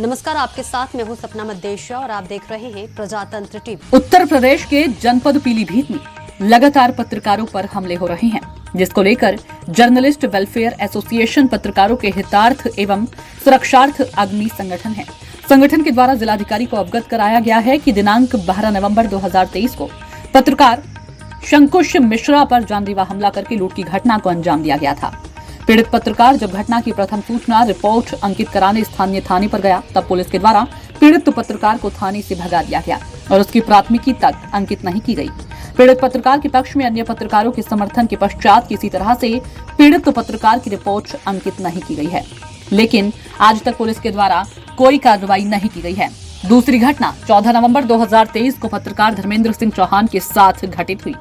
नमस्कार, आपके साथ मैं हूं सपना मद्देशिया और आप देख रहे हैं प्रजातंत्र टीवी। उत्तर प्रदेश के जनपद पीलीभीत में लगातार पत्रकारों पर हमले हो रहे हैं, जिसको लेकर जर्नलिस्ट वेलफेयर एसोसिएशन पत्रकारों के हितार्थ एवं सुरक्षार्थ अग्नि संगठन है। संगठन के द्वारा जिलाधिकारी को अवगत कराया गया है कि दिनांक 12 नवंबर 2023 को पत्रकार शंकुश मिश्रा पर जानलेवा हमला करके लूट की घटना को अंजाम दिया गया था। पीड़ित पत्रकार जब घटना की प्रथम सूचना रिपोर्ट अंकित कराने स्थानीय थाने पर गया, तब पुलिस के द्वारा पीड़ित पत्रकार को थाने से भगा दिया गया और उसकी प्राथमिकी तक अंकित नहीं की गई। पीड़ित पत्रकार के पक्ष में अन्य पत्रकारों के समर्थन के पश्चात किसी तरह से पीड़ित पत्रकार की रिपोर्ट अंकित नहीं की गई है, लेकिन आज तक पुलिस के द्वारा कोई कार्रवाई नहीं की गई है। दूसरी घटना 14 नवंबर 2023 को पत्रकार धर्मेंद्र सिंह चौहान के साथ घटित हुई,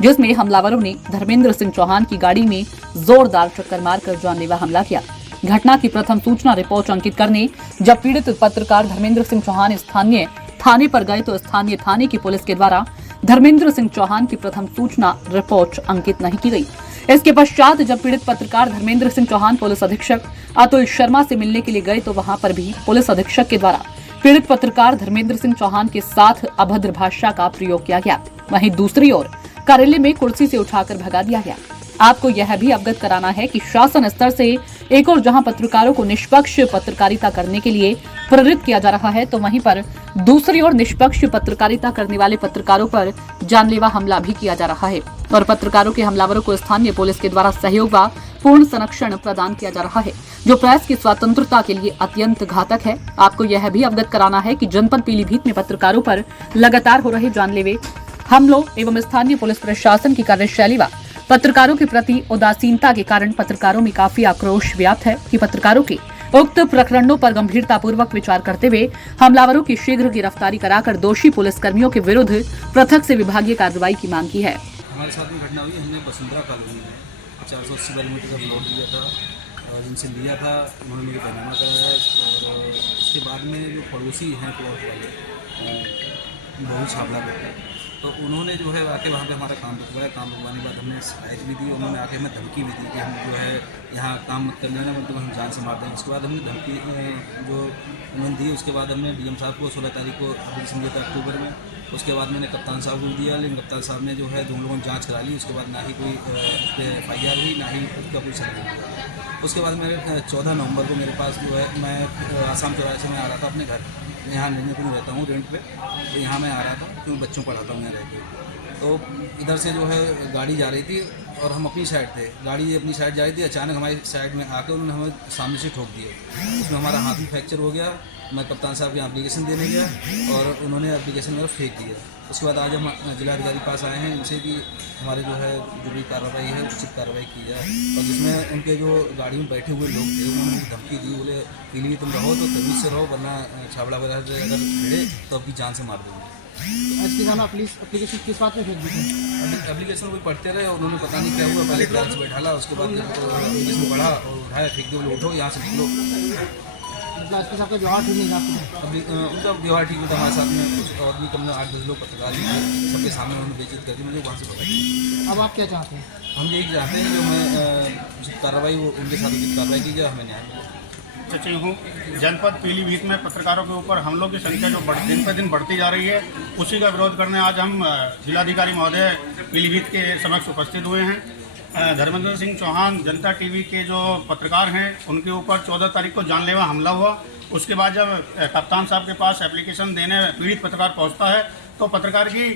जिसमें हमलावरों ने धर्मेंद्र सिंह चौहान की गाड़ी में जोरदार टक्कर मारकर जानलेवा हमला किया। घटना की प्रथम सूचना रिपोर्ट अंकित करने जब पीड़ित पत्रकार धर्मेंद्र सिंह चौहान स्थानीय थाने पर गए, तो स्थानीय थाने की पुलिस के द्वारा धर्मेंद्र सिंह चौहान की प्रथम सूचना रिपोर्ट अंकित नहीं की गई। इसके पश्चात जब पीड़ित पत्रकार धर्मेंद्र सिंह चौहान पुलिस अधीक्षक अतुल शर्मा से मिलने के लिए गए, तो वहां पर भी पुलिस अधीक्षक के द्वारा पीड़ित पत्रकार धर्मेंद्र सिंह चौहान के साथ अभद्र भाषा का प्रयोग किया गया। वहीं दूसरी ओर कार्यालय में कुर्सी से उठाकर भगा दिया गया। आपको यह भी अवगत कराना है कि शासन स्तर से एक और जहां पत्रकारों को निष्पक्ष पत्रकारिता करने के लिए प्रेरित किया जा रहा है, तो वहीं पर दूसरी ओर निष्पक्ष पत्रकारिता करने वाले पत्रकारों पर जानलेवा हमला भी किया जा रहा है और पत्रकारों के हमलावरों को स्थानीय पुलिस के द्वारा सहयोग व पूर्ण संरक्षण प्रदान किया जा रहा है, जो प्रेस की स्वतंत्रता के लिए अत्यंत घातक है। आपको यह भी अवगत कराना है कि जनपद पीलीभीत में पत्रकारों पर लगातार हो रहे जानलेवे हमलों एवं स्थानीय पुलिस प्रशासन की कार्यशैली व पत्रकारों के प्रति उदासीनता के कारण पत्रकारों में काफी आक्रोश व्याप्त है कि पत्रकारों के उक्त प्रकरणों पर गंभीरतापूर्वक विचार करते हुए हमलावरों की शीघ्र गिरफ्तारी कराकर दोषी पुलिसकर्मियों के विरुद्ध पृथक से विभागीय कार्रवाई की मांग की है। हमारे साथ में घटना हुई, हमने वसुंधरा कॉलोनी में 480 किलोमीटर का प्लॉट लिया था और जिनसे लिया था उन्होंने मुझे बैनामा कराया और उसके बाद में जो पड़ोसी हैं प्लॉट वाले बहुत छापला करते, तो उन्होंने जो है आके वहाँ पे हमारा काम रुकवाया। काम रुकवाने के बाद हमने शिकायत भी दी, उन्होंने आके हमें धमकी भी दी कि हम जो है यहाँ काम मत कर लेना, मतलब हम जान से मार देंगे। उसके बाद हमने धमकी जो उन्होंने दी, उसके बाद हमने डीएम साहब को 16 तारीख को एप्लीकेशन दिया था अक्टूबर में। उसके बाद मैंने कप्तान साहब को दिया, लेकिन कप्तान साहब ने जो है दोनों लोगों ने जाँच करा ली। उसके बाद ना ही कोई उस पर FIR हुई, ना ही उसका कोई सर्वे हुआ। उसके बाद मेरे 14 नवंबर को मेरे पास जो है, मैं आसाम चौराहे से मैं आ रहा था अपने घर, यहाँ रहने को रहता हूँ रेंट पे, तो यहाँ मैं आ रहा था क्योंकि बच्चों को पढ़ाता हूँ यहाँ रहते। तो इधर से जो है गाड़ी जा रही थी और हम अपनी साइड थे, गाड़ी अपनी साइड जा रही थी, अचानक हमारी साइड में आकर उन्होंने हमें सामने से ठोक दिया। उसमें हमारा हाथ भी फ्रैक्चर हो गया। मैं कप्तान साहब के एप्लीकेशन देने गया और उन्होंने एप्लीकेशन मेरा फेंक दिया। उसके बाद आज हम जिलाधिकारी पास आए हैं, इनसे भी हमारे जो है जो भी कार्रवाई है उचित कार्रवाई की जाए। और जिसमें उनके जो गाड़ी में बैठे हुए लोग थे, उन्होंने मुझे धमकी दी, बोले पीलीभीत तुम रहो तो तमीज़ से रहो, वरना छाबड़ा वगैरह से अगर भिड़े तो आपकी जान से मार देंगे। इसके सामने एप्लीकेशन किस बात में फेंक दी? एप्लीकेशन कोई पढ़ते रहे, उन्होंने पता नहीं क्या हुआ, पहले क्लास में बैठाला, उसके बाद एप्लीकेशन पढ़ा और उठाया, फेंक दिया, बोले उठो यहाँ से निकलो। इसके साथ व्यवहार ठीक नहीं आपको? अभी उनका व्यवहार ठीक होता हमारे साथ में, कुछ और भी कम 8-10 लोग पत्रकार भी थे, सबके सामने उन्होंने बेइज्जत कर दी, मुझे वहाँ से पता नहीं। अब आप क्या चाहते हैं? हम यही चाहते हैं कि जो हमें कार्रवाई वो उनके साथ उचित कार्रवाई की जाए, हमें न्याय मिले। सचिव हूँ। जनपद पीलीभीत में पत्रकारों के ऊपर हमलों की संख्या जो दिन पर दिन बढ़ती जा रही है, उसी का विरोध करने आज हम जिलाधिकारी महोदय पीलीभीत के समक्ष उपस्थित हुए हैं। धर्मेंद्र सिंह चौहान जनता टीवी के जो पत्रकार हैं, उनके ऊपर 14 तारीख को जानलेवा हमला हुआ। उसके बाद जब कप्तान साहब के पास एप्लीकेशन देने पीड़ित पत्रकार पहुंचता है, तो पत्रकार की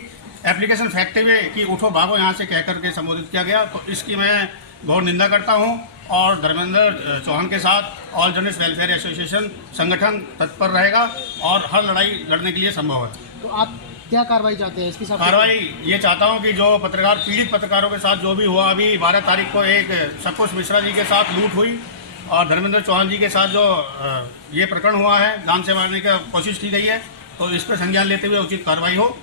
एप्लीकेशन फेंकते हुए कि उठो भागो यहाँ से कह करके संबोधित किया गया। तो इसकी मैं घोर निंदा करता हूँ और धर्मेंद्र चौहान के साथ ऑल जर्नलिस्ट वेलफेयर एसोसिएशन संगठन तत्पर रहेगा और हर लड़ाई लड़ने के लिए संभव है। तो आप क्या कार्रवाई चाहते हैं इसकी? कार्रवाई ये चाहता हूँ कि जो पत्रकार पीड़ित पत्रकारों के साथ जो भी हुआ, अभी 12 तारीख को एक शंकुश मिश्रा जी के साथ लूट हुई और धर्मेंद्र चौहान जी के साथ जो ये प्रकरण हुआ है, जान से मारने की कोशिश की गई है, तो इस पर संज्ञान लेते हुए उचित कार्रवाई हो,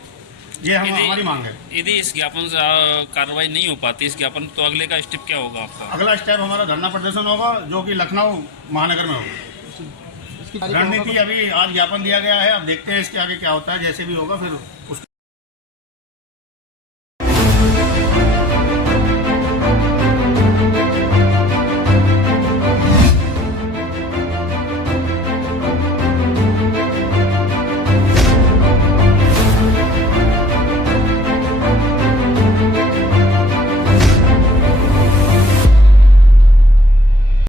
ये हमारी मांग है। यदि इस ज्ञापन से कार्रवाई नहीं हो पाती इस ज्ञापन, तो अगले का स्टेप क्या होगा आपका? अगला स्टेप हमारा धरना प्रदर्शन होगा, जो कि लखनऊ महानगर में होगा। रणनीति अभी आज ज्ञापन दिया गया है, अब देखते हैं इसके आगे क्या होता है। जैसे भी होगा फिर